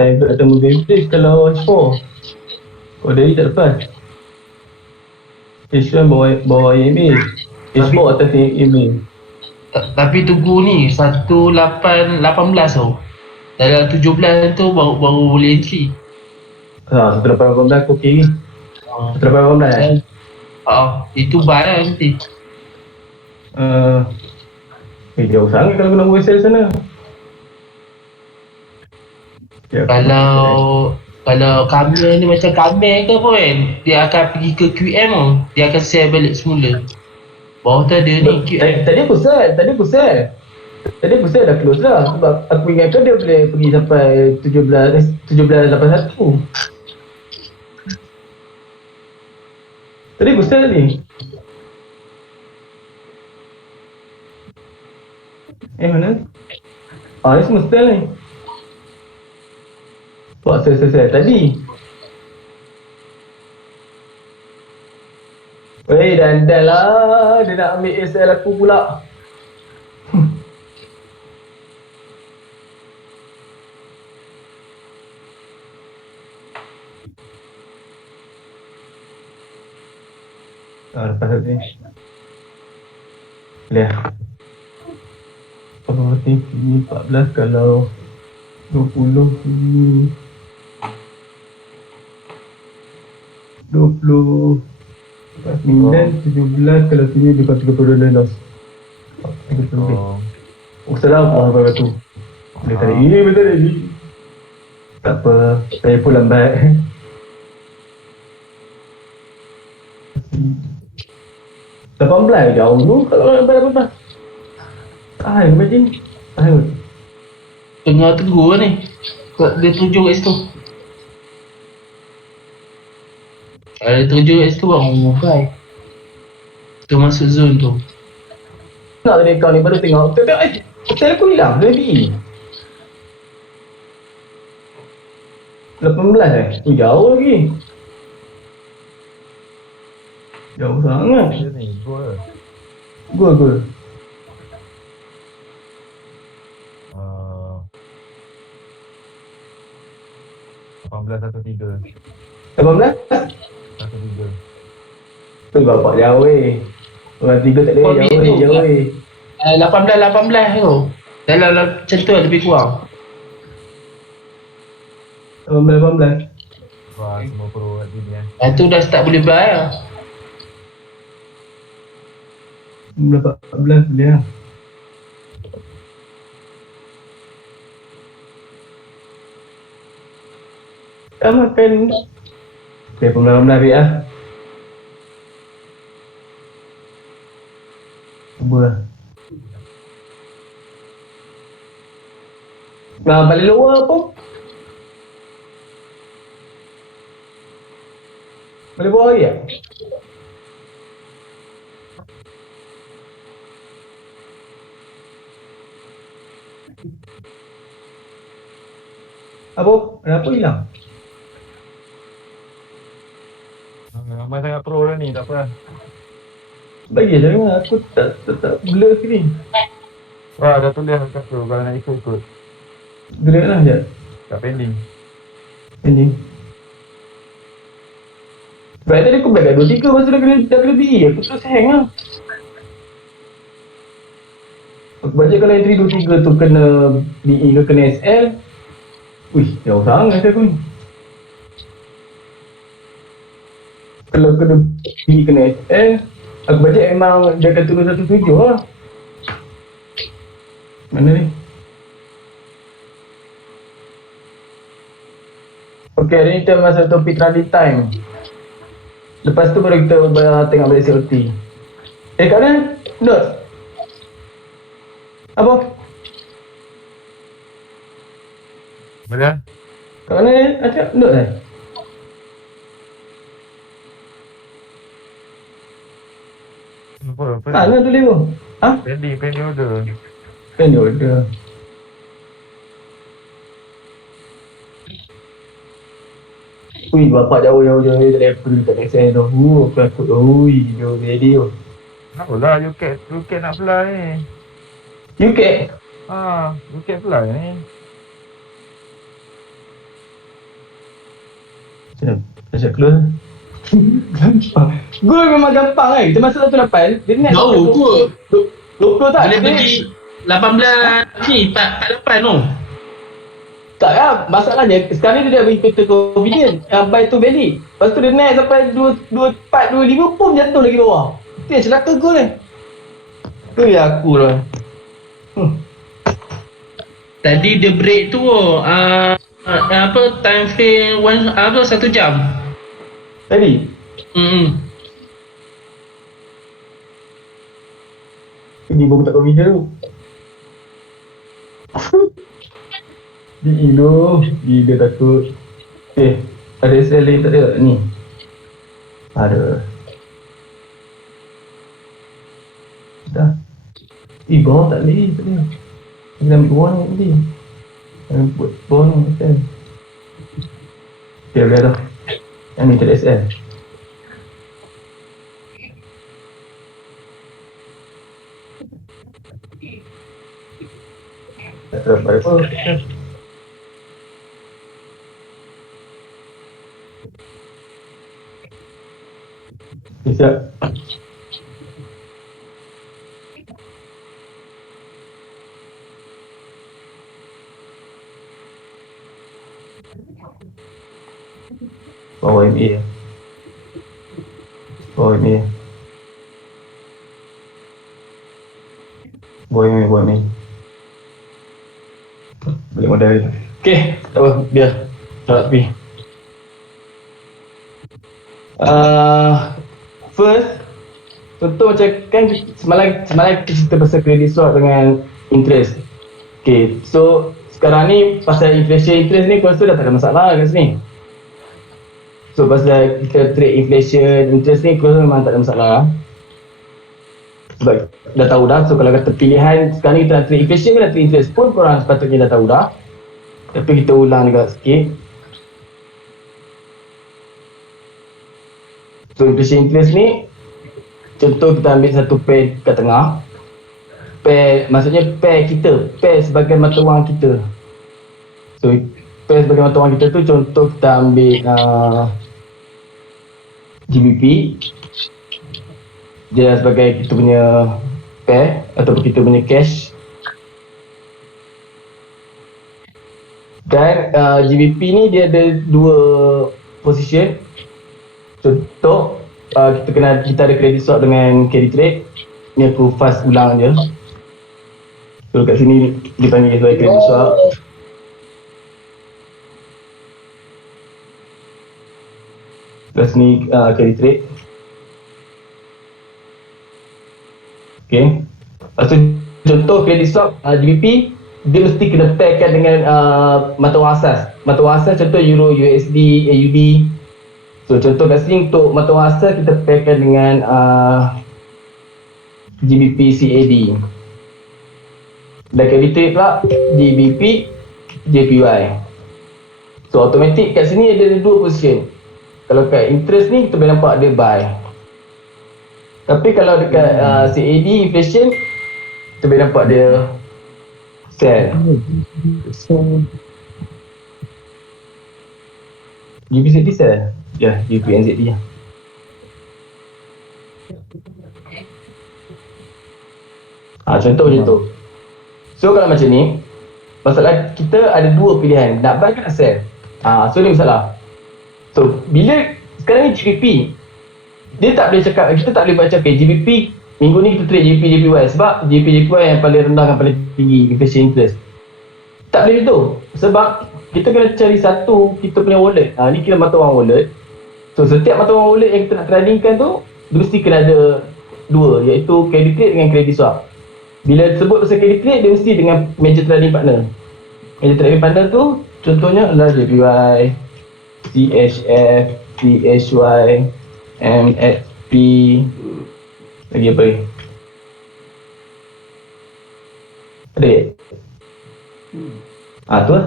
time tu nak temu gameplay kalau S4. Kalau dari tak lepas. S1 bawa email. S4 atas email. Tapi tunggu ni 18 tau. Dalam 17 tu baru boleh entry. 1818 aku okey ni. 1818 itu buy lah nanti. Jauh sangat kalau nak buat sel sana. Ya, Kalau Kamil ni macam Kamil ke apa kan, dia akan pergi ke QM tau. Dia akan share balik semula. Bawah tu ada ni QM. Tadi aku share dah close lah. Sebab aku ingatkan dia boleh pergi sampai 1781. Tadi aku share ni. Mana? Ni semua share ni. Buat share tadi. Weh, dandan lah. Dia nak ambil SL aku pula. Lepas tu ni. Boleh. Apa ni 14 kalau 20 ni 20 9, 17 kalau sini dekat $30 loss. Salah apa tu. Boleh tarik ini betul ni. Tak apa, saya pun lambat. $18 jauh tu kalau nak bayar 18. Imagine. Tengah tunggu ni. Dia tunjuk kat situ. Kalau dia tunjuk kat situ baru buy. Tu masuk zone tu. Nak tadi kau ni baru tengok. Hotel aku hilang. Lebih. 18 jauh lagi. Jauh sangat. Gua. 1813. 18? 13. Tu bapak jauh weh. Orang 3 tak boleh jauh weh. 18 tu. Dalam macam tu lebih kurang. 18. Wah, semua pro kat sini Tu dah start boleh buy lah. 14 boleh lah. Dah makan. Saya pun menarik lah. Cuba. Nah, balik luar apa? Balik bawah lagi ya? Apa? Kenapa hilang? Ramai sangat pro dah ni, tak apa. Bagi je lah, aku tak blur sini. Wah, dah tulis kat tu, kalau nak ikut. Gerak lah sekejap. Kat pending. Ini. Sebab tadi aku balik kat 23 masa dah kena BE. Aku terus hang lah. Aku baca kalau entry 23 tu kena BE ke kena SL. Wih, jauh sangat aku ni. Kalau kena BE kena SL, aku baca memang dia akan turun 1.7 lah. Mana ni? Okay, hari ni kita masa topik rally time. Lepas tu baru kita tengok balik COT. Kat mana? Note? Apa? Mana? Kat mana ni? Ada note eh? Apa? Mana tulis tu? Ha? Pending order. Kan dia order. Ui, bapak jauh dari April tak nak saya tu. Aku takut tu. Ui, dia ready tu. Kenapa lah UK nak fly ni? UK? UK fly ni. Macam close. Gol memang gampang kan. Kita masuk 1.8. Dia net Jauh kot. 20 tak? Boleh Dia- pergi 18 ni 48 tu. Tak lah. Masalahnya sekarang ni dia dah bagi total confident. Buy to value. Lepas tu dia naik sampai 24, 25 pun jatuh lagi bawah. Itu yang celaka gol ni. Tu yang aku lah. Tadi dia break tu apa time frame 1 jam. Tadi. Ini baru tak confident tu. Gila takut. Ada SL lain tak ada? Ni. Ada. Dah. Bawah tak boleh tadi. Kita ambil bawah ni tadi. Buat bawah ni SL. Okay, biar dah. Yang ni tak ada SL. Tak terdapat apa. Siap. Bawah MA. Bawah MA. Bawah MA. Balik modal dia. Okay, tak apa, biar. Tak tepi. First, contoh macam kan semalam kita cerita pasal credit swap dengan interest. Okay, so sekarang ni pasal inflation interest ni aku rasa dah tak ada masalah kat sini. So pasal kita trade inflation interest ni aku rasa memang tak ada masalah. Sebab dah tahu dah, so kalau kata pilihan sekarang ni kita nak trade inflation ke nak trade interest pun korang sepatutnya dah tahu dah. Tapi kita ulang juga sikit. So inflation interest ni, contoh kita ambil satu pair kat tengah. Pair, maksudnya pair kita, pair sebagai mata wang kita. So pair sebagai mata wang kita tu contoh kita ambil GBP. Dia sebagai kita punya pair ataupun kita punya cash. Dan GBP ni dia ada dua position. Contoh kita ada credit swap dengan carry trade. Ni aku fast ulang je. So kat sini dipanggil sebagai credit swap. Lepas ni carry trade. Okay. Lepas tu contoh credit swap GBP dia mesti kena pairkan dengan mata wang asas. Mata wang asas contoh Euro, USD, AUD. So contoh kat sini untuk mata wang asas kita pairkan dengan GBP CAD. Dan credit trade pula GBP JPY. So automatic kat sini ada dua position. Kalau kat interest ni kita boleh nampak dia buy. Tapi kalau dekat CAD inflation kita boleh nampak dia sell. GBP ZD sell? Ya, GBP NZD lah. Contoh macam tu. So kalau macam ni, masalah kita ada dua pilihan, nak buy ke nak sell. So ni masalah. So bila sekarang ni GBP, dia tak boleh cakap, kita tak boleh baca okay, GBP minggu ni kita trade GBP JPY sebab GBP JPY yang paling rendah dan paling tinggi inflation interest. Tak boleh itu. Sebab kita kena cari satu kita punya wallet. Ni kira mata wang wallet. So setiap mata wang wallet yang kita nak tradingkan tu dia mesti kena ada dua, iaitu credit trade dengan credit swap. Bila sebut pasal credit trade dia mesti dengan major trading partner. Major trading partner tu contohnya adalah JPY, CHF, CHY, MXP, lagi apa ni? Ada? Tu lah.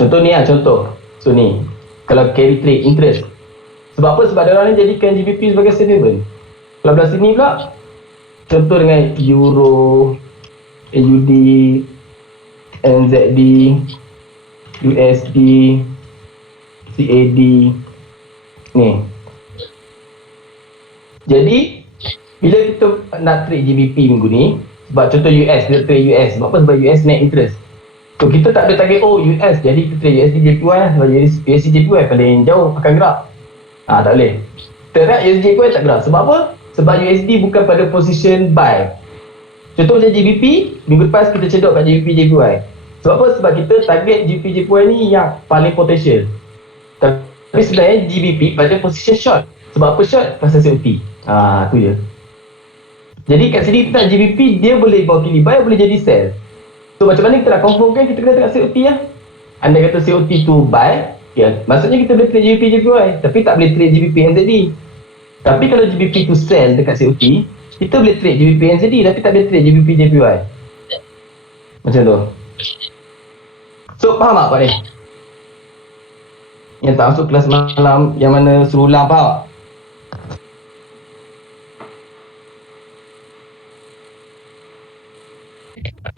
Contoh ni lah, contoh. So ni, kalau carry trade interest. Sebab apa? Sebab orang ni jadikan GBP sebagai settlement. Kalau belah sini pula, contoh dengan Euro, AUD, NZD, USD, CAD ni. Jadi bila kita nak trade GBP minggu ni, sebab contoh US, kita trade US. Sebab apa? Sebab US naik interest. So kita tak boleh target US, jadi kita trade USD JPY lah. Sebab USD JPY paling jauh akan gerak. Tak boleh. Ternak USD JPY tak gerak. Sebab apa? Sebab USD bukan pada position buy. Contoh macam GBP, minggu lepas kita cedok kat GBP JPY. Sebab apa? Sebab kita target GBP JPY ni yang paling potential. Tapi sebenarnya GBP pada position short. Sebab apa short? Pasal COT. Tu je. Jadi kat sini kita GBP, dia boleh mewakili buy, boleh jadi sell. So macam mana kita nak confirm kan? Kita kena tengok COT lah. Anda kata COT tu buy, maksudnya kita boleh trade GBP JPY, tapi tak boleh trade GBP NZD. Tapi kalau GBP tu sell dekat COT, kita boleh trade GBP NZD, tapi tak boleh trade GBP JPY. Macam tu. So faham tak Pak ni? Yang tak masuk kelas malam, yang mana suruh ulang, faham tak?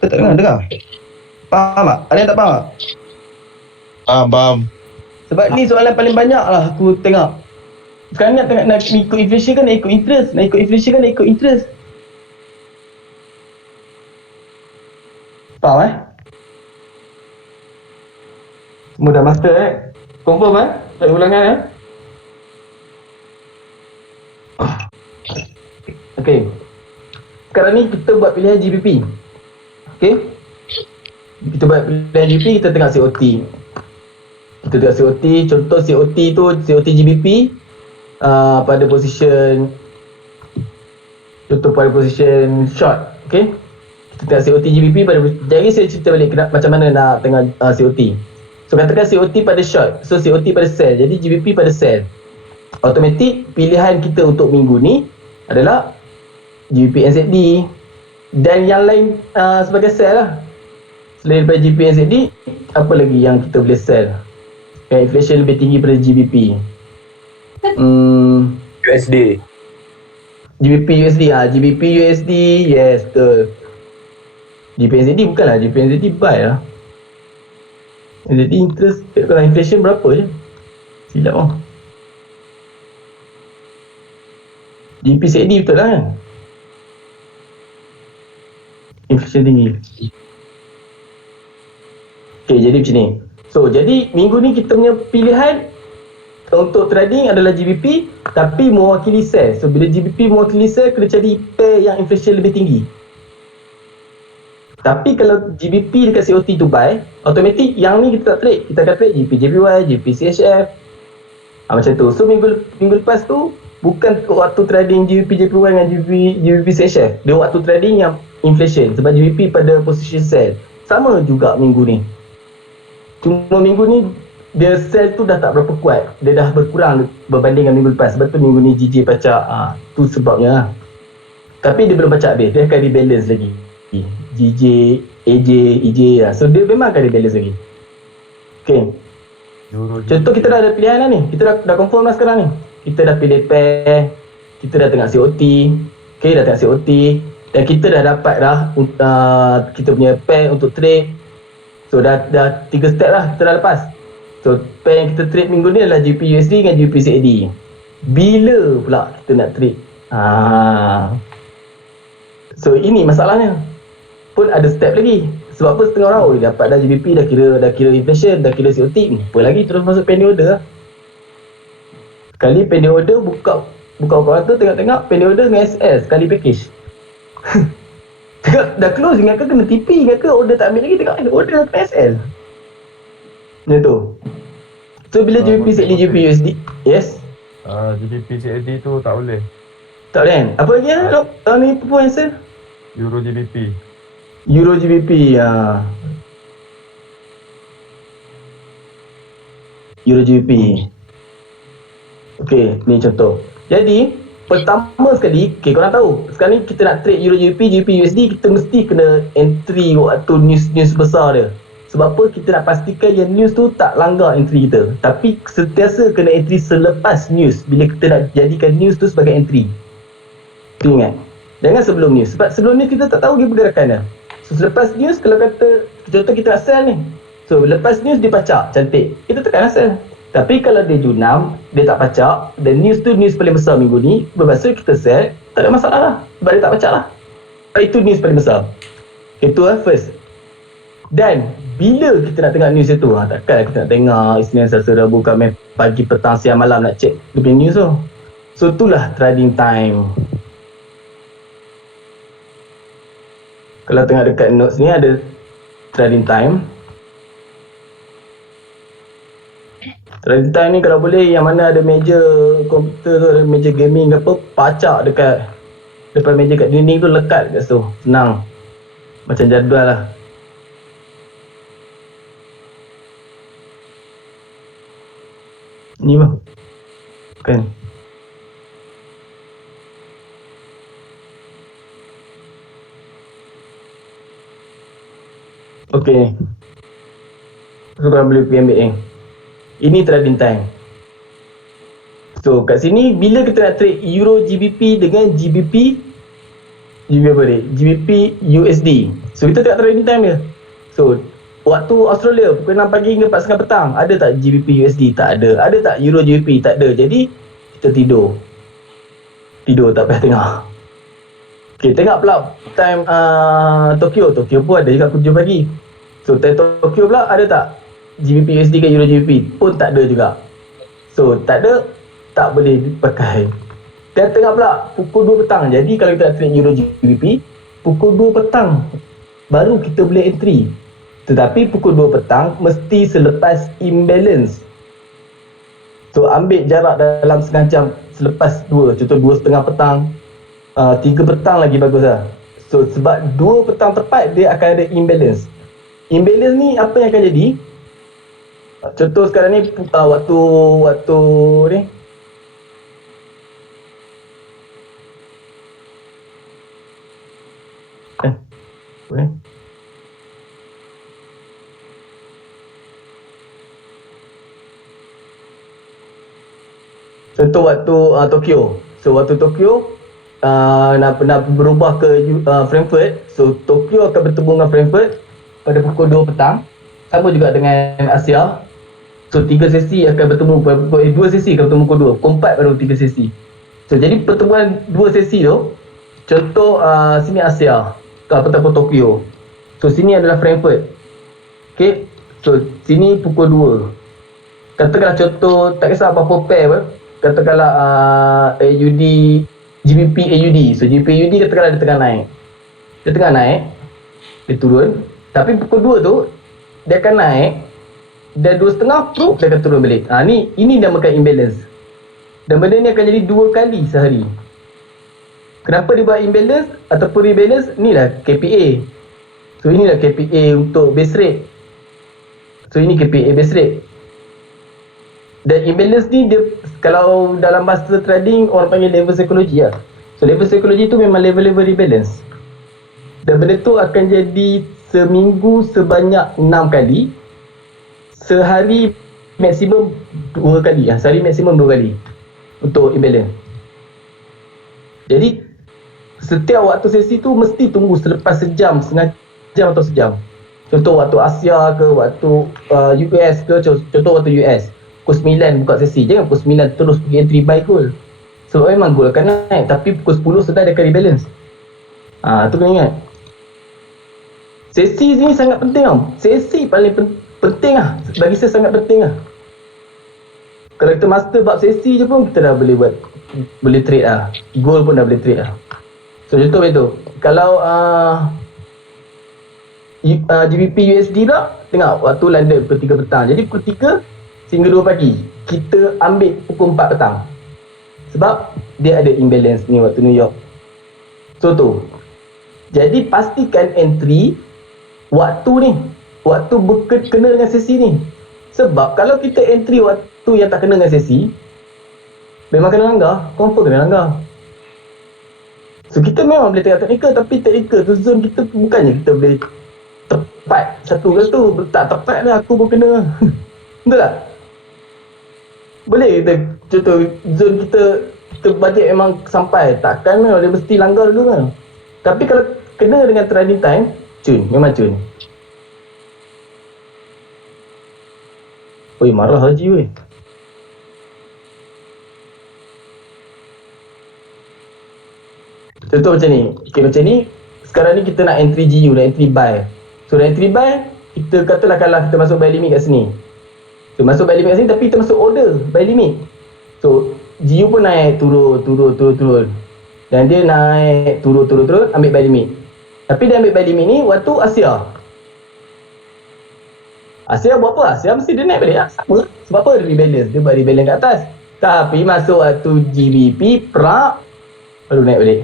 Tak dengar. Faham tak? Ada yang tak faham tak? Faham. Sebab ni soalan paling banyak lah aku tengok. Sekarang nak ikut inflation kan, nak ikut interest. Nak ikut inflation kan, nak ikut interest. Faham Semua dah master Confirm tak ada ulangan Okay. Sekarang ni kita buat pilihan GBP. Okay. Kita buat pilihan GBP, kita tengok COT. Kita tengok COT, contoh COT tu, COT GBP pada position, contoh pada position short. Okay. Kita tengok COT GBP pada, jadi saya cerita balik macam mana nak tengok COT. So katakan COT pada short, so COT pada sell, jadi GBP pada sell. Automatik pilihan kita untuk minggu ni adalah GBP NZD dan yang lain sebagai sell lah. Selain daripada GBP NZD, apa lagi yang kita boleh sell yang inflation lebih tinggi pada GBP? USD. GBP USD, GBP USD, yes, betul. GBP NZD bukanlah, GBP NZD buy lah. NZD interest, kalau inflation berapa je? Silap lah. GBP CAD betul lah kan? Inflation tinggi. Okay, jadi macam ni. So, jadi minggu ni kita punya pilihan untuk trading adalah GBP tapi mewakili sell. So, bila GBP mewakili sell, kena cari pair yang inflation lebih tinggi. Tapi kalau GBP dekat COT tu buy, automatik yang ni kita tak trade. Kita akan trade GBP JPY, GBP CHF. Macam tu. So, minggu lepas tu, bukan waktu trading GBP JPY dengan GBP CHF. Dia waktu trading yang inflation. Sebab GBP pada position sell. Sama juga minggu ni. Cuma minggu ni, dia sell tu dah tak berapa kuat. Dia dah berkurang berbanding dengan minggu lepas. Sebab tu minggu ni GJ pacak. Tu sebabnya lah. Tapi dia belum pacak habis. Dia akan rebalance lagi. GJ, AJ, EJ lah. So dia memang akan rebalance lagi. Okay. Contoh kita dah ada pilihan lah ni. Kita dah confirm lah sekarang ni. Kita dah pilih pair. Kita dah tengok COT. Okay, dah tengok COT. Dan kita dah dapat dah kita punya pair untuk trade. So dah 3 step lah kita dah lepas. So pair yang kita trade minggu ni adalah GBP USD dengan GBP CAD. Bila pula kita nak trade? So ini masalahnya. Pun ada step lagi. Sebab apa setengah orang dapat dah GBP, dah kira inflation, dah kira COT, apa lagi terus masuk pending order lah. Sekali pending order buka waktu tengok-tengok pending order dengan SS sekali package. Tengok dah close, ingatkan kena TP, ingatkan order tak ambil lagi, tengok order dah kena SL. Macam tu. So bila GBP CAD GBP USD, yes? GBP CAD tu tak boleh. Tak boleh kan? Apa lagi lah ni perempuan sel? Euro GBP. Euro GBP, Euro GBP. Okay, ni contoh. Jadi, pertama sekali, okay, korang tahu, sekarang ni kita nak trade Euro GBP, GBP USD, kita mesti kena entry waktu news besar dia. Sebab apa? Kita nak pastikan yang news tu tak langgar entry kita. Tapi sentiasa kena entry selepas news, bila kita nak jadikan news tu sebagai entry. Tu ingat. Jangan sebelum news. Sebab sebelum news kita tak tahu dia pergerakan dah. So selepas news, kalau kata contoh kita nak sell ni, so lepas news dia pacak cantik, kita tekan sell. Tapi kalau dia junam, dia tak pacak, dan news tu news paling besar minggu ni, bermaksud kita share, tak ada masalah lah. Sebab dia tak pacak lah. Itu news paling besar. Itu lah first. Dan bila kita nak tengok news itu, takkan kita nak tengok Isnin, Selasa, Rabu, Khamis, pagi, petang, siang, malam nak check dia punya news tu. So itulah trading time. Kalau tengok dekat notes ni ada trading time. Trading time ni kalau boleh yang mana ada meja komputer tu, ada meja gaming ke apa, pacak dekat depan meja kat dinding tu, lekat kat situ. Senang. Macam jadual lah. Ni bang. Kan. Okey. So korang boleh pergi ambil yang ini trading time. So kat sini bila kita nak trade Euro GBP dengan GBP apa ni? GBP USD. So kita tengok trading time dia. So waktu Australia pukul 6 pagi hingga 4.30 petang, ada tak GBP USD? Tak ada. Ada tak Euro GBP? Tak ada. Jadi kita tidur. Tidur tak payah tengok. Okay, tengok pula time Tokyo. Tokyo pun ada juga pukul 7 pagi. So time Tokyo pula ada tak GBP USD ke Euro GBP? Pun tak ada juga. So tak ada, tak boleh dipakai. Dan tengok pula pukul 2 petang. Jadi kalau kita nak trade Euro GBP, pukul 2 petang baru kita boleh entry. Tetapi pukul 2 petang mesti selepas imbalance. So ambil jarak dalam setengah jam selepas 2. Contoh 2.30 petang, 3 petang lagi bagus lah. So sebab 2 petang tepat dia akan ada imbalance. Imbalance ni apa yang akan jadi? Contoh sekarang ni waktu ni boleh. Contoh waktu Tokyo. So waktu Tokyo nak berubah ke Frankfurt. So Tokyo akan bertemu dengan Frankfurt pada pukul 2 petang. Sama juga dengan Asia. So 3 sesi akan bertemu, 2 sesi akan bertemu pukul 2. Pukul 4 baru 3 sesi. So jadi pertemuan 2 sesi tu, contoh sini Asia, ataupun Tokyo. So sini adalah Frankfurt. Okay. So sini pukul 2. Katakanlah contoh, tak kisah apa-apa pair apa. Katakanlah AUD, GBP AUD. So GBP AUD katakanlah dia tengah naik. Dia tengah naik, dia turun. Tapi pukul 2 tu, dia akan naik. Dan 2.30 dia akan turun balik. Ini namakan imbalance. Dan benda ni akan jadi 2 kali sehari. Kenapa dia buat imbalance ataupun rebalance? Inilah KPA. So inilah KPA untuk base rate. So ini KPA base rate. Dan imbalance ni dia, kalau dalam bahasa trading orang panggil level psikologi lah. So level psikologi tu memang level-level rebalance. Dan benda tu akan jadi seminggu sebanyak 6 kali. Sehari maksimum 2 kali. Sehari maksimum 2 kali untuk imbalance. Jadi setiap waktu sesi tu mesti tunggu selepas sejam, setengah jam atau sejam. Contoh waktu Asia ke, waktu US ke, contoh waktu US pukul 9 buka sesi. Jangan pukul 9 terus pergi entry buy gold. Sebab memang gold akan naik, tapi pukul 10 sedar dia akan rebalance. Tu kena ingat. Sesi ni sangat penting tau. Sesi paling penting lah. Bagi saya sangat penting lah. Kalau kita master bab sesi je pun kita dah boleh trade lah. Gold pun dah boleh trade lah. So contoh begitu. Kalau GBP USD pula, tengok waktu London pukul 3 petang. Jadi pukul 3 hingga 2 pagi kita ambil pukul 4 petang. Sebab dia ada imbalance ni waktu New York. So tu. Jadi pastikan entry waktu ni, waktu kena dengan sesi ni. Sebab kalau kita entry waktu yang tak kena dengan sesi, memang kena langgar, confirm kena langgar. So kita memang boleh tengok teknikal, tapi teknikal tu zone kita bukannya kita boleh tepat satu ke tu. Tak tepat lah, aku pun kena. Betul tak? Boleh kita, contoh zone kita bajet memang sampai, takkan memang dia mesti langgar dulu kan. Tapi kalau kena dengan trading time, cun, memang cun. Oi, marah Haji weh. Contoh macam ni. Okay, macam ni. Sekarang ni kita nak entry GU, nak entry buy. So, nak entry buy, kita katalah kalau kita masuk buy limit kat sini. So, masuk buy limit kat sini tapi kita masuk order buy limit. So, GU pun naik, turun. Dan dia naik, turun, ambil buy limit. Tapi dia ambil buy limit ni waktu Asia. Asia buat apa? Asia mesti dia naik balik lah. Sama. Sebab apa dia rebalance? Dia buat rebalance kat atas. Tapi masuk waktu GBP, perak, baru naik balik.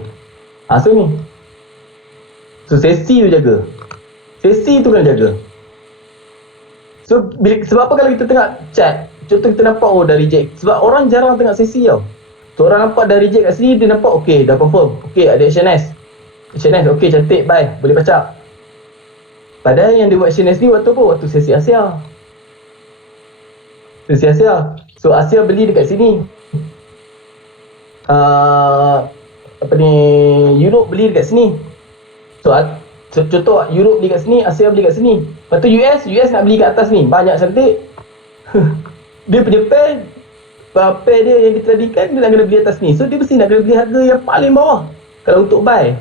So ni. So sesi tu jaga. Sesi tu kena jaga. So sebab apa kalau kita tengok chart, contoh kita nampak dah reject. Sebab orang jarang tengok sesi tau. So orang nampak dah reject kat sini, dia nampak okey, dah confirm. Okey, ada HNS. HNS okey, cantik, bye. Boleh baca. Padahal yang dia buat HNS ni waktu apa? Waktu sesi Asia. Sesi Asia. So Asia beli dekat sini. Europe beli dekat sini. So contoh Europe beli kat sini, Asia beli kat sini. Lepas tu US nak beli kat atas ni. Banyak cantik. Dia punya pair dia yang ditradingkan, dia nak kena beli atas ni. So dia mesti nak kena beli harga yang paling bawah kalau untuk buy.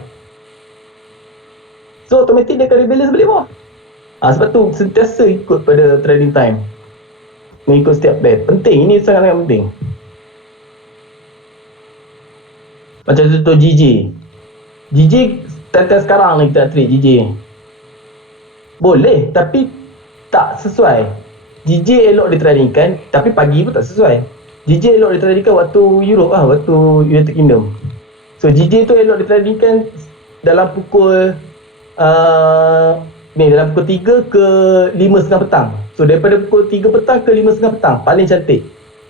So automatic dia akan rebalance balik bawah. Sebab tu sentiasa ikut pada trading time. Mengikut setiap pair. Penting, ini sangat-sangat penting. Macam contoh GJ. Time sekarang ni kita nak trade GJ. Boleh, tapi tak sesuai. GJ elok ditradingkan, tapi pagi pun tak sesuai. GJ elok ditradingkan waktu Europe waktu United Kingdom. So GJ tu elok ditradingkan dalam pukul dalam pukul 3 ke 5.30 petang. So daripada pukul 3 petang ke 5.30 petang, paling cantik.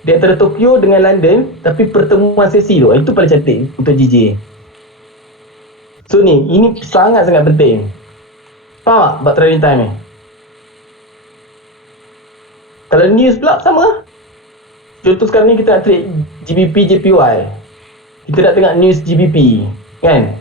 Di antara Tokyo dengan London, tapi pertemuan sesi tu, itu paling cantik untuk GJ. So ni, ini sangat-sangat penting. Faham tak buat trading time ni? Kalau news pula sama. Contoh sekarang ni kita nak trade GBP JPY. Kita nak tengok news GBP, kan?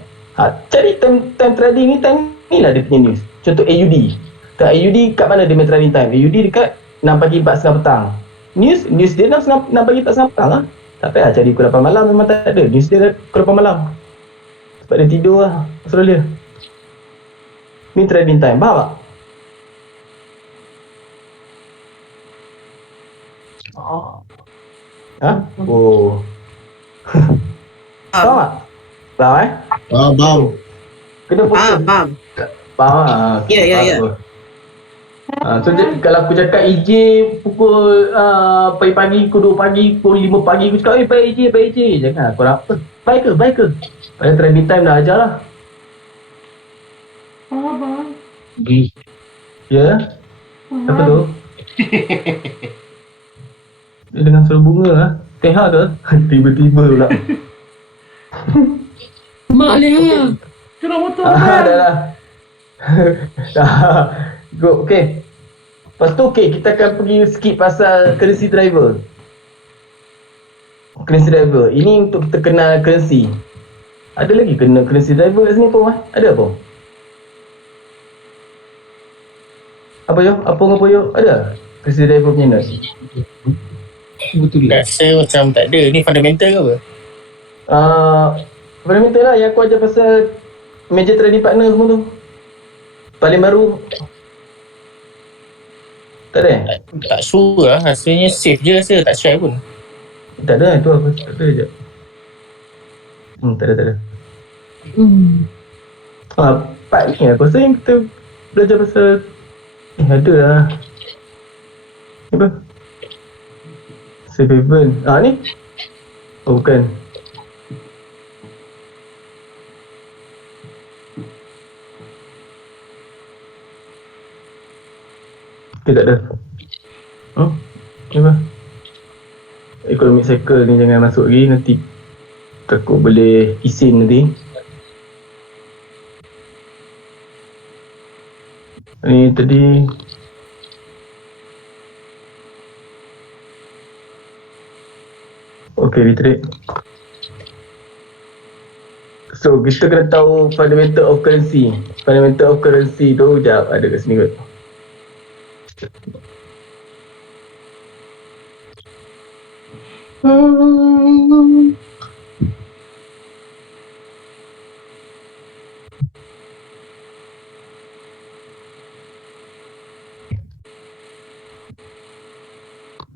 Cari time trading ni, time ni lah dia punya news. Contoh AUD. Kat AUD kat mana dia punya trading time? AUD dekat 6 pagi 4.30 petang. News dia 6 pagi 4.30 petang lah. Tak payah cari pukul 8 malam, memang tak ada. News dia pukul 8 malam. Sebab dia tidur lah Australia. Ni trading time, faham tak? Oh. Faham tak? Faham Faham. Kena fokus. Faham. Ya. So kalau aku cakap EJ pukul pagi-pagi, pukul 2 pagi, pukul 5 pagi, aku cakap buy EJ. Jangan, kau apa? Buy ke? Pada trading time dah ajar lah. Ya? Apa tu? Dia dengan suara bunga lah. Teha ke? Tiba-tiba pula. Mak Leha. Kena motor Dah. Go, okay. Lepas tu kita akan pergi skip pasal currency driver. Ini untuk kita kenal currency. Ada lagi kena currency driver kat sini pun Ada apa? Apa yo? Ada? Currency driver punya note. Betul lah. Rasa macam tak ada. Ni fundamental ke apa? Fundamental lah yang aku ajar pasal major trading partner semua tu. Paling baru. Tak ada? Tak sure lah. Rasanya safe je rasa. Tak share pun. Tak ada, itu apa? Tak ada je. Tak ada. Part ni aku rasa yang kita belajar pasal ada lah. Apa? Safe haven. Ni? Oh bukan. Tak ada. Apa? Economic cycle ni jangan masuk lagi, nanti takut boleh isin nanti. Ni tadi okay, retreat. So kita kena tahu fundamental of currency. Fundamental of currency tu sekejap ada kat sini kot.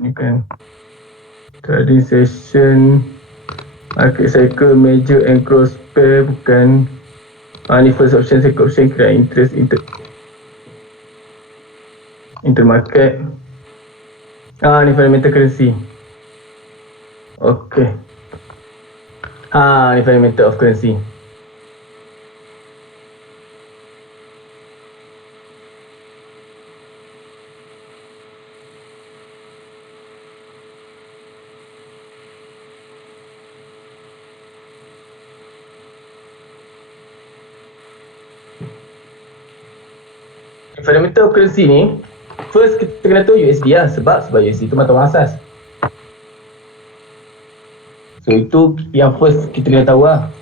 Ni kan trading session, market cycle, major and cross pair bukan. Ni first option, second option kira interest intermarket. Ni fundamental currency. Okay. Ni fundamental of currency. Fundamental of currency ni, first kita kena tahu USD lah, sebab USD tu mata wang asas. So itu yang first kita kena tahu lah,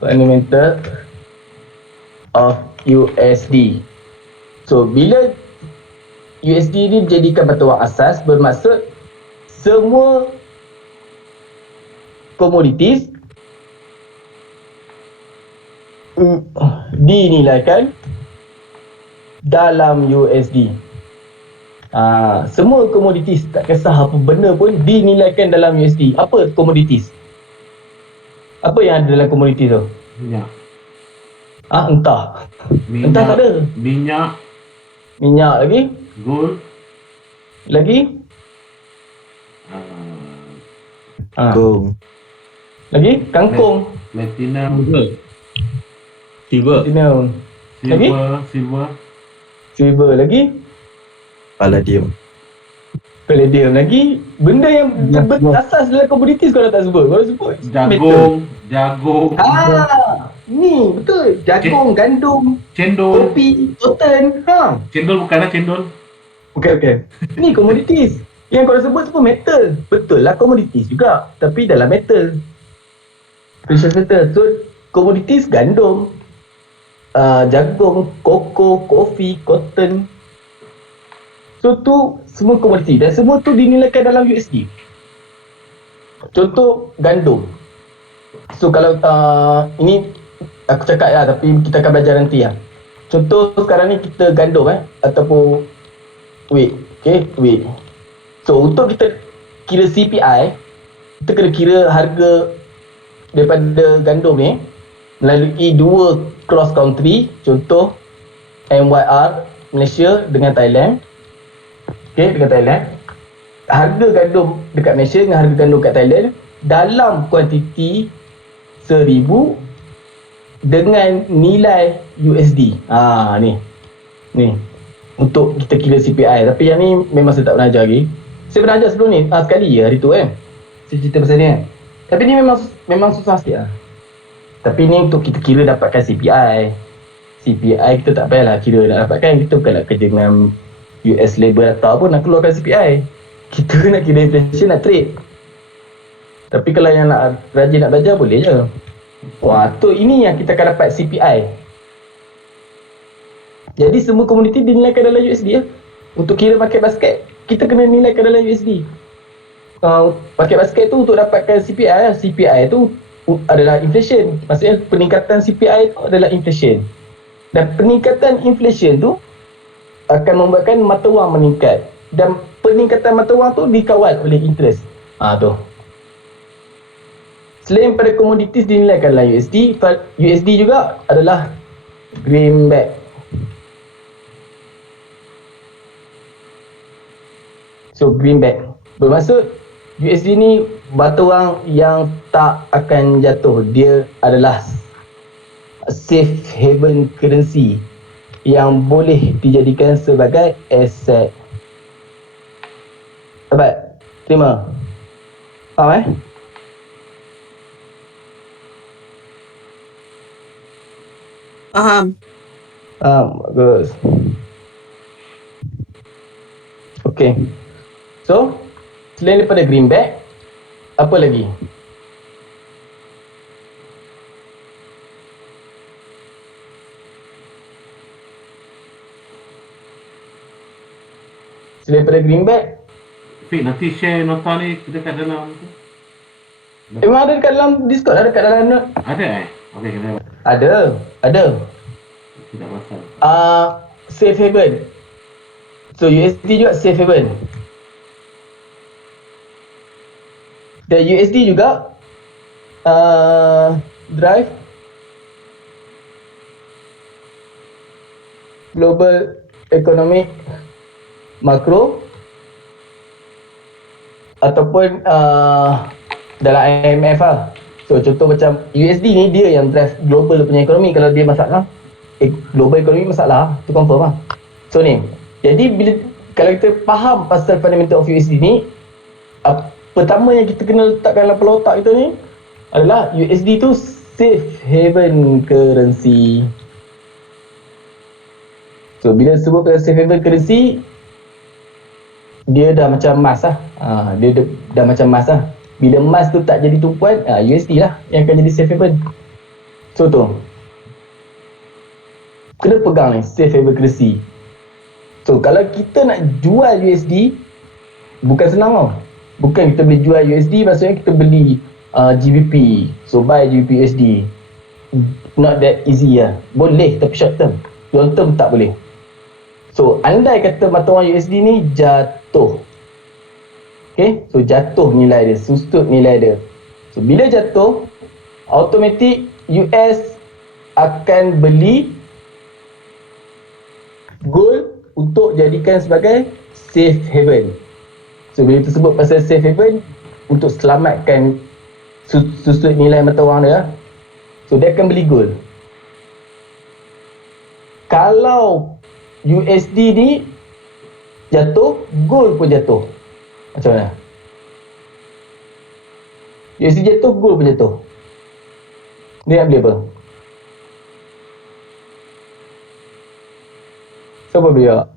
fundamental of USD. So bila USD ni dijadikan mata wang asas, bermaksud semua commodities dinilaikan dalam USD. Semua komoditis, tak kisah apa benda pun dinilaikan dalam USD. Apa komoditis? Apa yang ada dalam komoditis tu? Minyak. Entah. Entah tak ada. Minyak lagi? Gold. Lagi? Kangkung. Lagi? Kangkung. Platinum. Silver. Lagi? Silver lagi? Palladium. Lagi? Benda yang berasas dalam komoditis kau dah tak sebut. Kau dah sebut Jagung. Ni betul. Jagung, gandum, Cendol. kopi, cotton. Cendol bukanlah cendol. Bukan. Ni komoditis. Yang kau dah sebut semua metal. Betul lah komoditis juga, tapi dalam metal. Precious metal. So komoditis gandum, jagung, koko, kopi, cotton. So tu semua komoditi dan semua tu dinilaikan dalam USD. Contoh gandum. So kalau ini aku cakap lah, tapi kita akan belajar nanti lah. Contoh sekarang ni kita gandum ataupun wheat. Okay, wheat. So untuk kita kira CPI, kita kena kira harga daripada gandum ni melalui dua cross country, contoh MYR Malaysia dengan Thailand. Okay, dengan Thailand. Harga gandum dekat Malaysia dengan harga gandum dekat Thailand dalam kuantiti 1000 dengan nilai USD. Ni untuk kita kira CPI. Tapi yang ni memang saya tak pernah ajar lagi. Saya pernah ajar sebelum ni, sekali je hari tu saya cerita pasal ni Tapi ni memang susah sikit lah. Tapi ni untuk kita kira dapatkan CPI. CPI kita tak payahlah kira nak dapatkan. Kita bukan nak kerja dengan US Labour Data pun nak keluarkan CPI. Kita nak kira inflation, nak trade. Tapi kalau yang nak rajin nak belajar boleh je. Tu ini yang kita akan dapat CPI. Jadi semua komoditi dinilaikan dalam USD lah. Untuk kira market basket, kita kena nilaikan dalam USD. Market basket tu untuk dapatkan CPI lah. CPI tu adalah inflation. Maksudnya peningkatan CPI tu adalah inflation. Dan peningkatan inflation tu akan membuatkan mata wang meningkat. Dan peningkatan mata wang tu dikawal oleh interest. Tu. Selain pada komoditis dinilaikan dalam USD, USD juga adalah greenback. So greenback bermaksud USD ni mata wang yang tak akan jatuh. Dia adalah safe haven currency yang boleh dijadikan sebagai aset. Sahabat, terima. Faham Faham. Bagus. Okay. So, selain daripada greenback, apa lagi? Selain daripada greenback, Fik, nanti share nota ni dekat dalam tu. memang ada dekat dalam Discord, ada dekat dalam note. Ada Okey, kena. Ada. Tidak pasal. Safe haven. So USD juga safe haven. Dan USD juga drive global economic makro ataupun dalam IMF lah. So contoh macam USD ni dia yang drive global punya ekonomi. Kalau dia masalah, global ekonomi masalah, tu confirm lah. So ni, jadi bila kalau kita faham pasal fundamental of USD ni, pertama yang kita kena letakkan dalam kepala otak kita ni adalah USD tu safe haven currency. So bila sebut pasal safe haven currency, dia dah macam emas lah. Dia dah macam emas lah. Bila emas tu tak jadi tumpuan, USD lah yang akan jadi safe haven. So tu, kena pegang ni safe haven currency. So kalau kita nak jual USD, bukan senang tau. Bukan kita boleh jual USD, maksudnya kita beli GBP. So buy GBP USD. Not that easy lah. Boleh tapi short term. Long term tak boleh. So andai kata mata wang USD ni jatuh, okay, so jatuh nilai dia, susut nilai dia. So bila jatuh, automatik US akan beli gold untuk jadikan sebagai safe haven. So bila kita sebut pasal safe haven, untuk selamatkan susut nilai mata wang dia, so dia akan beli gold. Kalau USD ni jatuh, gold pun jatuh. Macam mana? USD jatuh, gold pun jatuh. Dia nak beli apa? Siapa beli tak?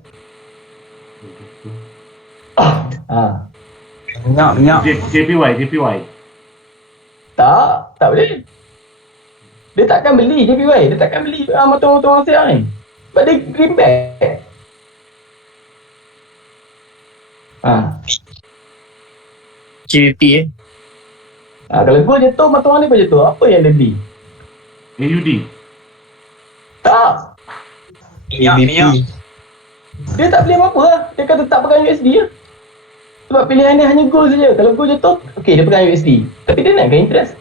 Minyak. JPY. Tak boleh. Dia takkan beli JPY. Dia takkan beli mata wang siap ni. Sebab dia greenback. GBP Kalau gold jatuh, mata wang ni pun jatuh. Apa yang dia beli? AUD. Tak. ABP. Dia tak beli apa-apa lah. Dia kata tak pegang USD lah. Sebab pilihan dia hanya gold saja. Kalau gold jatuh, okey dia pegang USD. Tapi dia naikkan interest.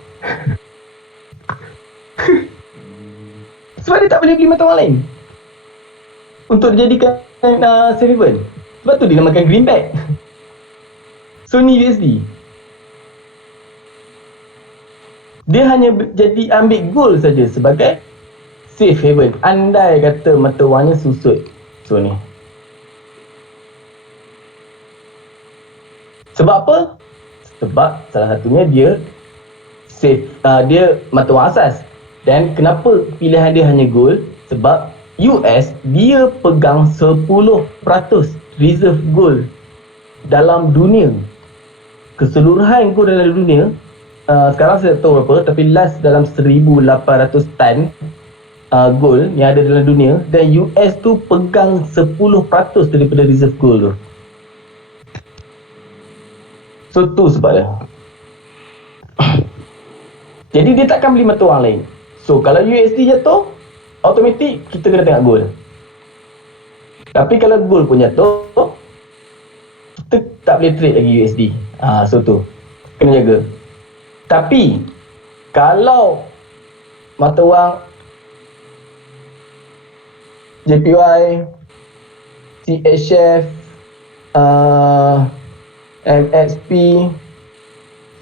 Sebab dia tak boleh beli mata wang lain untuk dijadikan safe haven. Sebab tu dia namakan greenback. So ni USD. Dia hanya jadi ambil gold saja sebagai safe haven. Andai kata mata wangnya susut. So ni. Sebab apa? Sebab salah satunya dia safe, dia mata wang asas. Dan kenapa pilihan dia hanya gold? Sebab US dia pegang 10% reserve gold dalam dunia. Keseluruhan gold dalam dunia, sekarang saya tak tahu berapa, tapi last dalam 1,800 tan gold yang ada dalam dunia, dan US tu pegang 10% daripada reserve gold tu. So tu sebab dia. Jadi dia takkan beli mata wang lain. So kalau USD jatuh, automatik kita kena tengok gold. Tapi kalau gold pun jatuh, kita tak boleh trade lagi USD. So tu kena jaga. Tapi kalau mata wang JPY, CHF, MXP,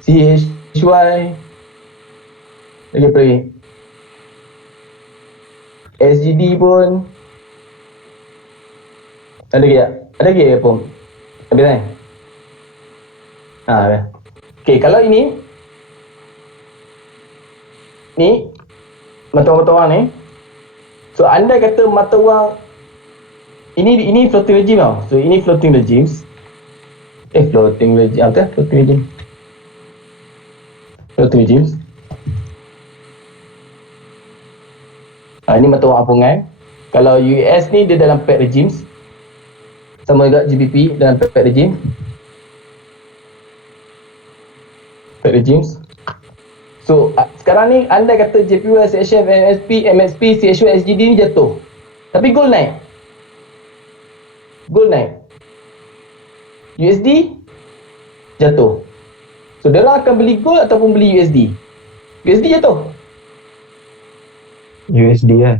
CHY, lagi apa lagi? SGD pun ada lagi tak? Ada lagi apa? Habis kan? Habis. Okay, kalau ini mata wang ni, so anda kata mata wang ini floating regime tau. So ini floating regimes. Floating regime apa? Floating regimes. Ini mata wang ampungan. Kalau US ni dia dalam peg regimes, sama juga GBP dalam peg regime. Peg regimes. So sekarang ni anda kata JPY, CHF, MXP, CHY, SGD ni jatuh, tapi gold naik. USD jatuh. So diorang akan beli gold ataupun beli USD. USD jatuh. USD lah.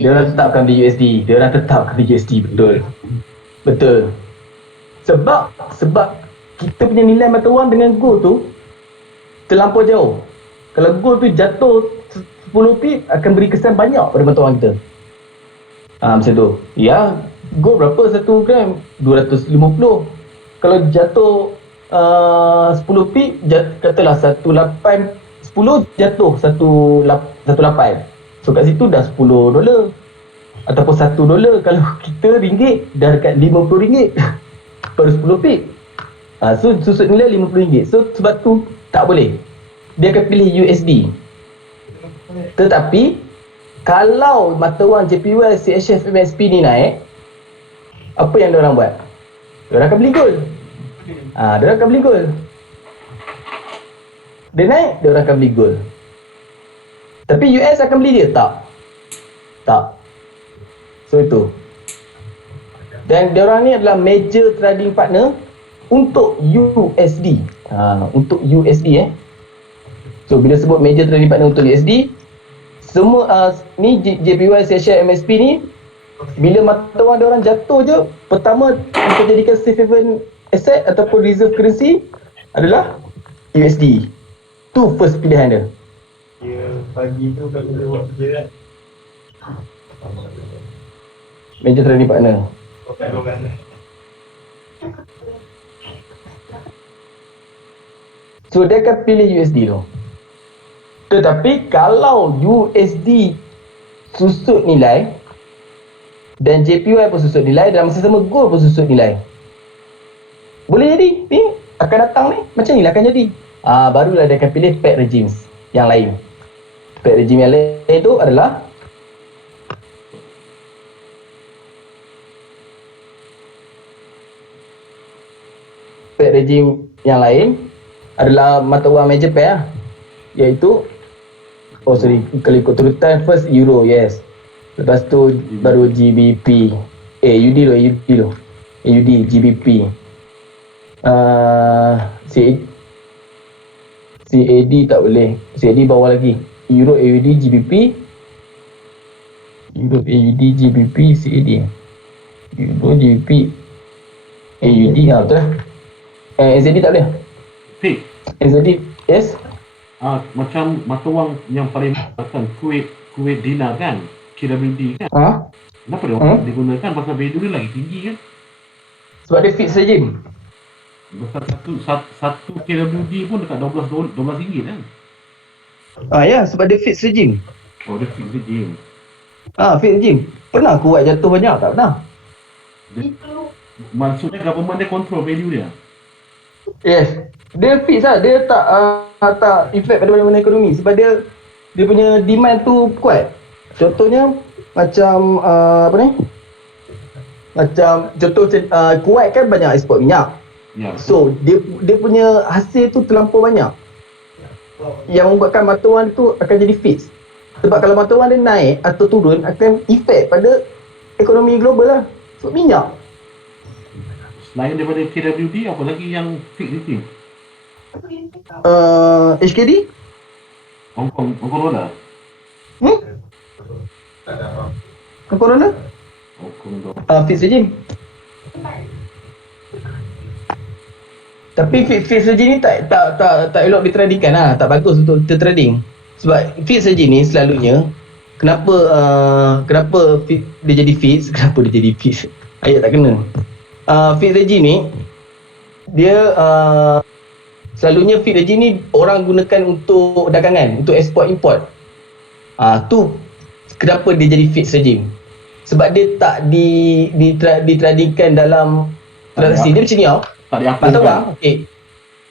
Diorang tetap akan beli USD. Diorang tetap akan beli USD, betul. Betul. Sebab kita punya nilai mata wang dengan gold tu terlampau jauh. Kalau gold tu jatuh 10 pip akan beri kesan banyak pada mata wang kita. Macam tu. Ya, gold berapa 1 gram? 250. Kalau jatuh 10 pip, katalah 10 jatuh 18. So kat situ dah $10 ataupun $1. Kalau kita ringgit dah dekat RM50 per 10 pip. So susut nilai RM50. So sebab tu tak boleh. Dia akan pilih USD. Tetapi kalau mata wang JPY, CHF, MSP ni naik, apa yang diorang buat? Diorang akan beli gold. Diorang akan beli gold. Dia naik, diorang akan beli gold. Tapi US akan beli dia? Tak. So itu. Dan diorang ni adalah major trading partner untuk USD. Untuk USD So bila sebut major trading partner untuk USD, semua ni JPY, CHF, MSP ni, bila mata wang diorang jatuh je, pertama untuk jadikan safe haven asset ataupun reserve currency adalah USD. Tu first pilihan dia. Pagi tu kalau dia buat kerja kan. Major trading partner. So dia akan pilih USD tu. Tetapi kalau USD susut nilai dan JPY pun susut nilai dan masa sama gold pun susut nilai, boleh jadi ni akan datang ni macam ni lah akan jadi. Barulah dia akan pilih peg regimes yang lain. Peg regime yang lain itu adalah peg regime yang lain adalah mata wang major pair lah. Iaitu kalau ikut turutan, first Euro, yes. Lepas tu baru GBP, AUD, AUD, GBP, CAD tak boleh, CAD bawah lagi. Euro, AUD, GBP, Euro, AUD, GBP, CAD, Euro, GBP, AUD, betul lah. NZD tak boleh. Fix. NZD, yes. Macam mata wang yang paling kan Kuwait dinar kan, KWD kan. Kenapa dia orang digunakan? Pasal value dia lagi tinggi kan. Sebab dia fixed regime. Besar satu KWD pun dekat $12 kan. Ya, sebab dia fixed regime. Oh, dia fixed regime. Fixed regime. Pernah Kuwait jatuh banyak? Tak pernah. Maksudnya government dia control value dia. Yes. Dia fix lah. Dia tak effect pada mana ekonomi. Sebab dia punya demand tu kuat. Contohnya macam macam contoh Kuwait kan banyak ekspor minyak. Ya. So dia punya hasil tu terlampau banyak. Yang membuatkan mata wang tu akan jadi fix. Sebab kalau mata wang dia naik atau turun akan effect pada ekonomi global lah. So minyak. Selain daripada KWD, apa lagi yang fix regime? HKD? Hong Kong dollar. Hong Kong dollar? Hong Kong dollar. Fixed regime. Tapi fixed regime ni tak elok ditradingkan lah. Tak bagus untuk kita trading. Sebab fixed regime ni selalunya kenapa dia jadi fixed? Kenapa dia jadi fixed? Ayat tak kena. Fixed regime ni dia selalunya fixed regime ni orang gunakan untuk dagangan, untuk ekspor import. Tu kenapa dia jadi fixed regime. Sebab dia tak ditradingkan dalam transaksi. Dia macam ni tau. Tak diapa Mata kan? wang,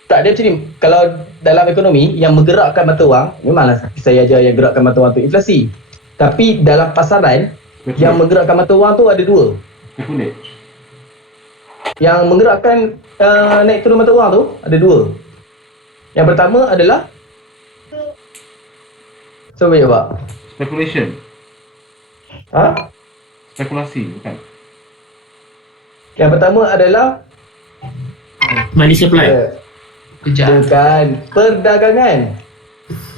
tak, dia macam ni. Kalau dalam ekonomi yang menggerakkan mata wang, memanglah saya ajar yang gerakkan mata wang tu inflasi. Tapi dalam pasaran yang menggerakkan mata wang tu ada dua. Speculate. Yang menggerakkan naik turun mata wang tu ada dua. Yang pertama adalah Siapa jawab? Speculation. Spekulasi bukan? Yang pertama adalah Money supply. Kejap. Bukan. Perdagangan.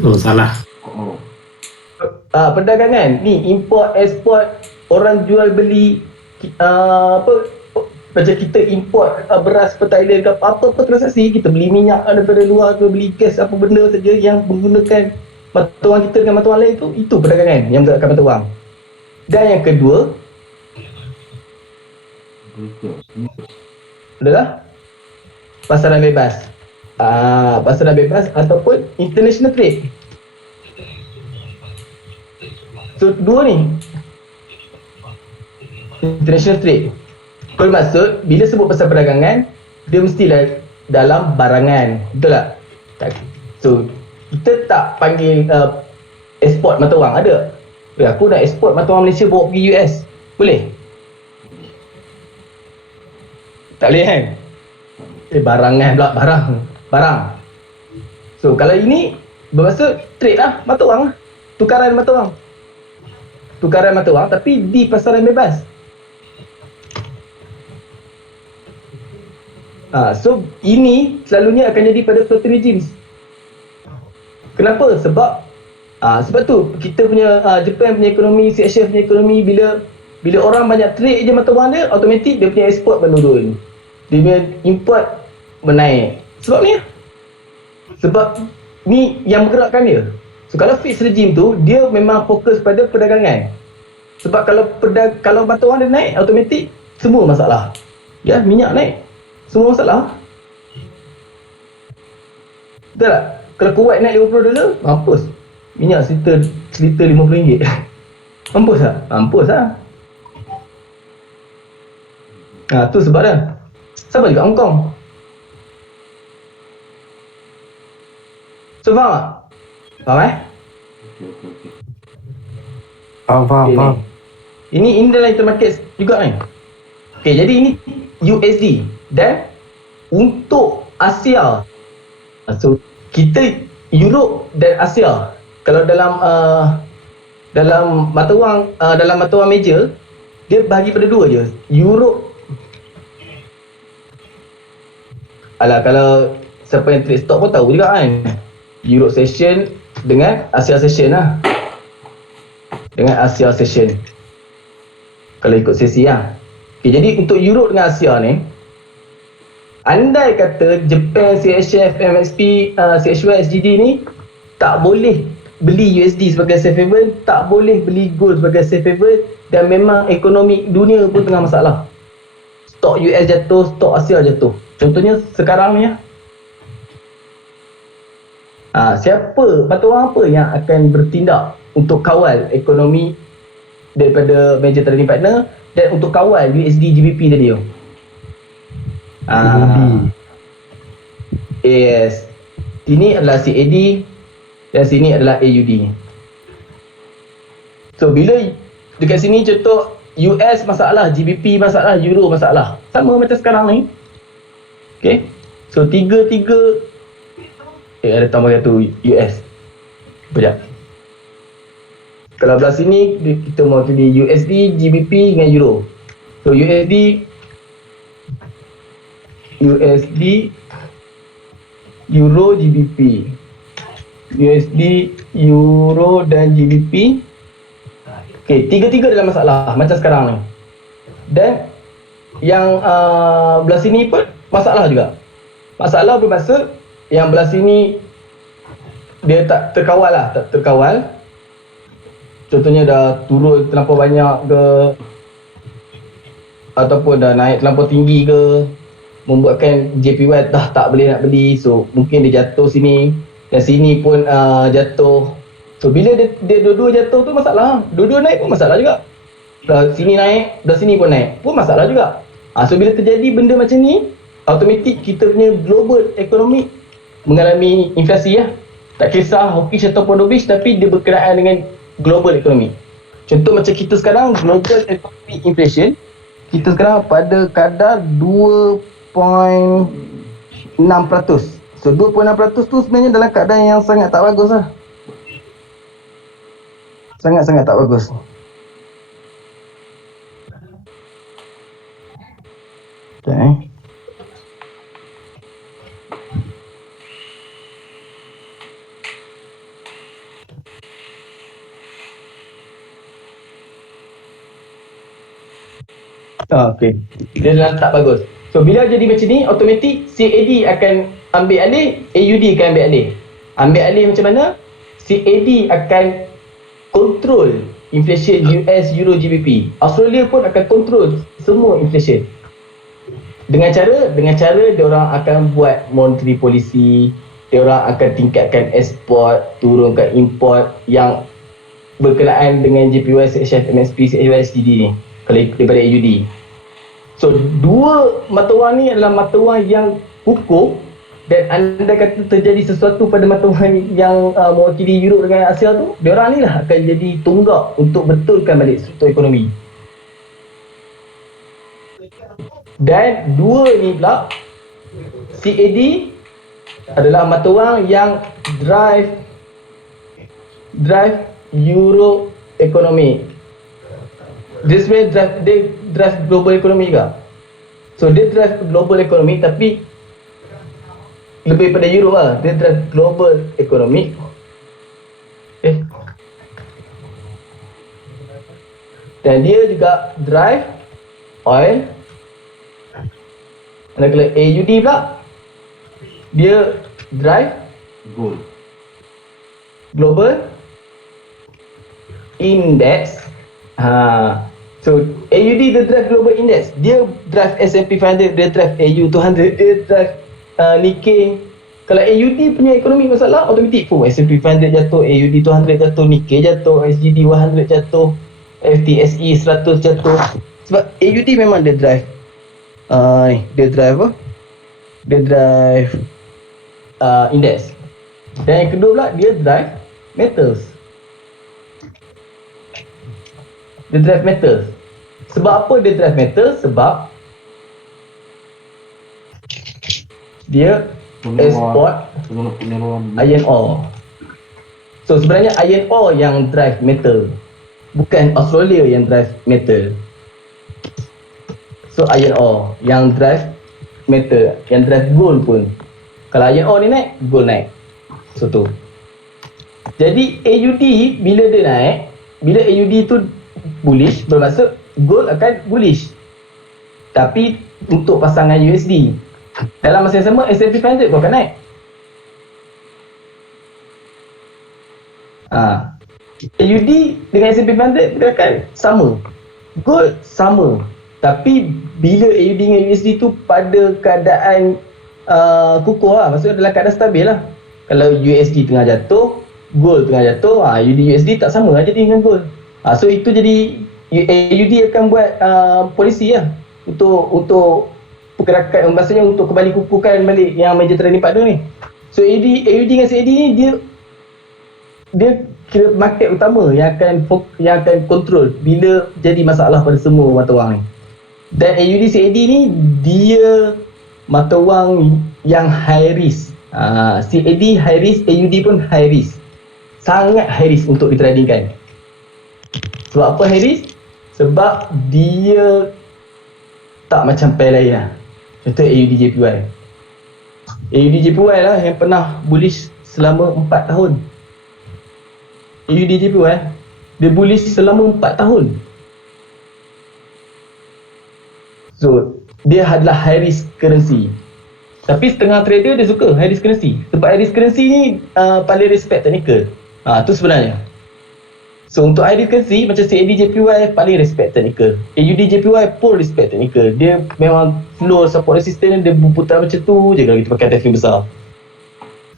Oh, salah. Oh. Perdagangan. Ni import, export, orang jual beli, macam kita import beras ke Thailand ke apa transaksi, kita beli minyak daripada luar ke, beli gas apa benda saja yang menggunakan mata wang kita dengan mata wang lain itu perdagangan yang menggunakan mata wang. Dan yang kedua adalah pasaran bebas. Pasaran bebas ataupun international trade. So dua ni international trade. Kalau maksud bila sebut pasal perdagangan, dia mestilah dalam barangan, betul tak? So kita tak panggil export mata wang. Ada aku nak export mata wang Malaysia bawa pergi US, boleh? Tak boleh kan? Barangan pula, barang. So kalau ini bermaksud trade lah, mata wang lah. Tukaran mata wang tapi di pasaran bebas. So ini selalunya akan jadi pada floating regimes. Kenapa? Sebab tu kita punya Japan punya ekonomi, CHF punya ekonomi, bila orang banyak trade je mata wang dia, automatik dia punya export menurun, dia punya import menaik. Sebab ni sebab ni yang bergerakkan dia. So kalau fixed regime tu dia memang fokus pada perdagangan. Sebab kalau mata wang dia naik, automatik semua masalah. Ya, minyak naik, semua masalah. Betul tak? Kalau Kuwait naik $50, mampus. Minyak seliter RM50. Mampus tak? Mampus lah. Tu sebab dah. Sama juga Hong Kong. So faham tak? Faham Faham. Ini dalam intermarket juga ni. Okay, jadi ini USD. Dan untuk Asia, so kita Europe dan Asia, kalau dalam mata wang major, dia bahagi pada dua je. Europe, kalau siapa yang trade stock pun tahu juga kan, Europe session dengan Asia session lah. Dengan Asia session, kalau ikut sesi lah. Okay, jadi untuk Europe dengan Asia ni, andai kata Japan, CHF, MXP, CHY, SGD ni tak boleh beli USD sebagai safe haven, tak boleh beli gold sebagai safe haven, dan memang ekonomi dunia pun tengah masalah. Stok US jatuh, stok Asia jatuh. Contohnya sekarang ni ya. Siapa, mata wang apa yang akan bertindak untuk kawal ekonomi daripada major trading partner dan untuk kawal USD GBP tadi tu? Yes. Ini adalah CAD dan sini adalah AUD. So bila dekat sini contoh US masalah, GBP masalah, Euro masalah, sama macam sekarang ni. Okay. So tiga ada tambah satu US. Sekejap. Kalau belah sini kita mau pilih USD, GBP dengan Euro. So USD, Euro, GBP. USD, Euro dan GBP. Okay, tiga-tiga dalam masalah macam sekarang ni. Dan yang belah sini pun masalah juga. Masalah bermaksud yang belah sini dia tak terkawal lah, tak terkawal. Contohnya dah turun terlampau banyak ke, ataupun dah naik terlampau tinggi ke, membuatkan JPY dah tak boleh nak beli. So mungkin dia jatuh sini, dan sini pun jatuh. So bila dia dua-dua jatuh tu masalah. Dua-dua naik pun masalah juga. Dah sini naik, dah sini pun naik, pun masalah juga. So bila terjadi benda macam ni, automatik kita punya global economy mengalami inflasi ya. Tak kisah hawkish ataupun dovish, tapi dia berkenaan dengan global economy. Contoh macam kita sekarang, global economy inflation, kita sekarang pada kadar 2.6%. So 2.6% tu sebenarnya dalam keadaan yang sangat tak bagus lah. Sangat-sangat tak bagus. Okay. Okay. Dia dah tak bagus. So bila jadi macam ni, automatik CAD akan ambil alih, AUD akan ambil alih. Ambil alih macam mana? CAD akan control inflation US, Euro, GBP. Australia pun akan control semua inflation. Dengan cara dia orang akan buat monetary policy, dia orang akan tingkatkan ekspor, turunkan import yang berkenaan dengan JPY, CHF, MSP, CHY, ni kalau daripada AUD. So dua mata wang ni adalah mata wang yang kukuh, dan anda kata terjadi sesuatu pada mata wang yang mewakili Europe dengan Asia tu, diorang ni lah akan jadi tonggak untuk betulkan balik struktur ekonomi. Dan dua ni pula, CAD adalah mata wang yang drive Euro ekonomi. Dia sebenarnya drive global ekonomi ke? So dia drive global ekonomi, tapi lebih pada Euro lah. Dia drive global ekonomi. Dan dia juga drive oil. Dan kalau AUD pula, dia drive Gold. global index. So AUD dia drive global index, dia drive S&P 500, dia drive AU 200, dia drive Nikkei. Kalau AUD punya ekonomi masalah, automatik pun S&P 500 jatuh, AUD 200 jatuh, Nikkei jatuh, SGD 100 jatuh, FTSE 100 jatuh. Sebab AUD memang dia drive dia drive apa? Dia drive index. Dan yang kedua pula, dia drive metals. Dia drive metals. Sebab apa dia drive metals? Sebab dia export iron ore. So sebenarnya iron ore yang drive metal, bukan Australia yang drive metal. So iron ore yang drive metal, yang drive gold pun. Kalau iron ore ni naik, gold naik. So tu. Jadi AUD bila dia naik, bila AUD tu bullish, bermaksud gold akan bullish. Tapi untuk pasangan USD, dalam masa yang sama S&P 500 pun akan naik. AUD dengan S&P 500 dia akan sama. Gold sama. Tapi bila AUD dengan USD tu pada keadaan kukuh lah, maksudnya dalam keadaan stabil lah. Kalau USD tengah jatuh, gold tengah jatuh, AUD USD tak sama lah jadi dengan gold. So itu jadi AUD akan buat polisi lah untuk pergerakan, maksudnya untuk kembali kukuhkan balik yang major trending partner ni. So AUD dengan CAD ni dia kira market utama yang akan kontrol bila jadi masalah pada semua mata wang ni. Dan AUD CAD ni dia mata wang yang high risk. CAD high risk, AUD pun high risk. Sangat high risk untuk ditradingkan. Sebab apa high risk? Sebab dia tak macam pair lain lah. Contoh AUD JPY. AUD JPY lah yang pernah bullish selama 4 tahun. AUD JPY dia bullish selama 4 tahun. So dia adalah high risk currency. Tapi setengah trader dia suka high risk currency. Sebab high risk currency ni paling respect technical. Tu sebenarnya. So untuk high risk currency macam CAD JPY paling respect technical. AUD JPY pun respect technical. Dia memang flow support resistance dia berputar macam tu je kalau kita pakai time frame besar.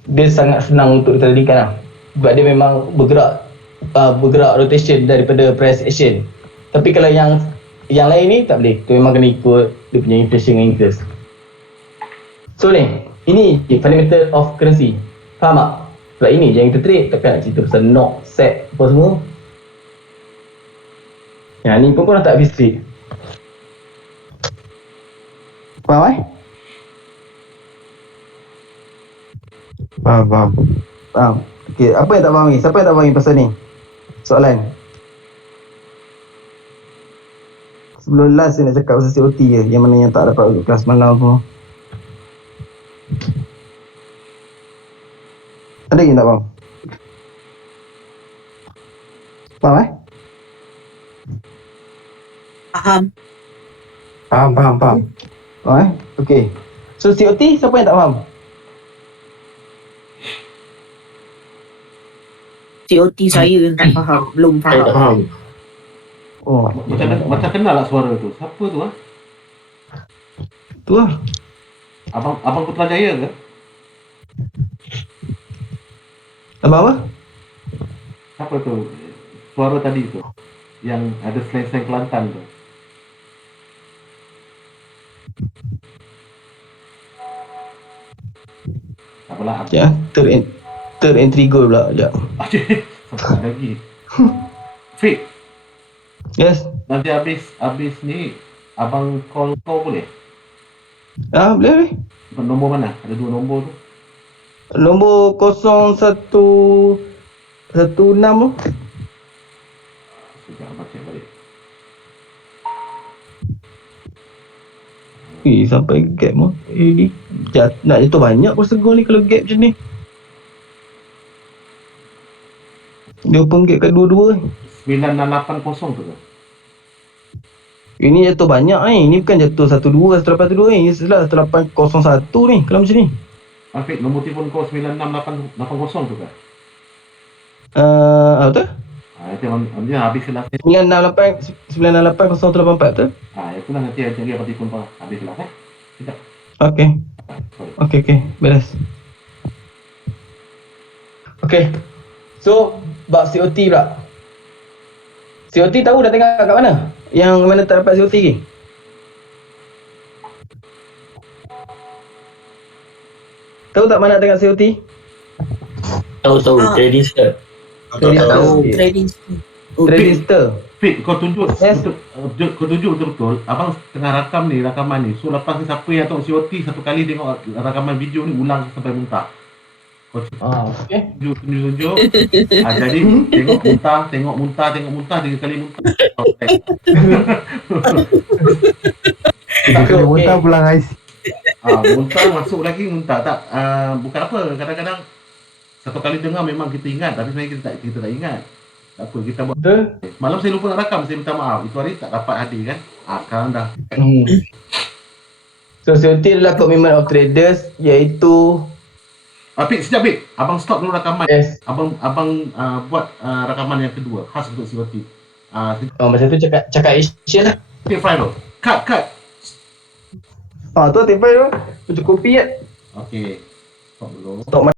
Dia sangat senang untuk ditradingkan lah. Sebab dia memang bergerak rotation daripada price action. Tapi kalau yang lain ni tak boleh. Tu memang kena ikut dia punya inflation dengan interest. So ni, ini fundamental of currency. Faham tak? Sebab ini yang kita trade, tapi nak cerita pasal NOK, SET apa semua. Yang ni pun korang tak habis trade. Faham Faham. Okay, apa yang tak faham ni? Siapa yang tak faham pasal ni? Soalan. Sebelum last saya nak cakap pasal COT je, yang mana yang tak dapat kelas malam tu. Ada yang tak faham? Faham Faham. Faham. Okay. So COT siapa yang tak faham? COT saya tak faham. Belum Saya tak faham. faham. Oh, Macam kenal lah suara tu. Siapa tu ah? tu lah. Abang Putrajaya ke? Abang apa? Siapa tu? Suara tadi tu. Yang ada slang-slang Kelantan tu. Apalah. Ya, third entry goal pula. Sekejap. Sampai lagi. Fit, Yes. nanti habis ni abang call kau boleh? Boleh. Nombor mana? Ada 2 nombor tu. Nombor 0116 tu. Sekejap abang check balik. Sampai gap mah. Ni nak jatuh banyak pun segol ni kalau gap macam ni. Dia open gap kat dua-dua ni. 9680 tu ke? Ini jatuh banyak ni. Ini bukan jatuh 12 182 ni. Ini salah 1801 ni kalau macam ni. Fit, nombor telefon kau 96880 tu ke? Betul? Itu nanti habis kelas ni. 968 084 tu. Itulah nanti cari abang telefon kau habis kelas Sekejap. Okey. Sorry. Okey. Beres. Okey. So, bab COT pula. COT tahu dah tengok kat mana? Yang mana tak dapat COT lagi? Tahu tak mana tengok COT? Tahu trading start. Tahu. Trading. Trading store. Fit, kau tunjuk Yes. kau tunjuk betul-betul abang tengah rakaman ni. So lepas ni siapa yang tengok COT satu kali tengok rakaman video ni ulang sampai muntah. Kau Okey. tunjuk. Jadi tengok muntah 3 kali muntah. Tiga kali muntah pulang IC. Muntah masuk lagi muntah tak bukan apa, kadang-kadang satu kali dengar memang kita ingat tapi sebenarnya kita tak ingat. Tak apa, kita buat. Betul. Malam saya lupa nak rakam, saya minta maaf. Itu hari tak dapat hadir kan. Sekarang dah. So COT adalah Commitment of Traders, iaitu Pik, sekejap Pik. Abang stop dulu rakaman. yes. Abang buat rakaman yang kedua khas untuk COT. Masa tu cakap Asia lah. Pik file tu. Cut. Tu tipe tu. Cukup kopi kan. Okey. Stop dulu. Stop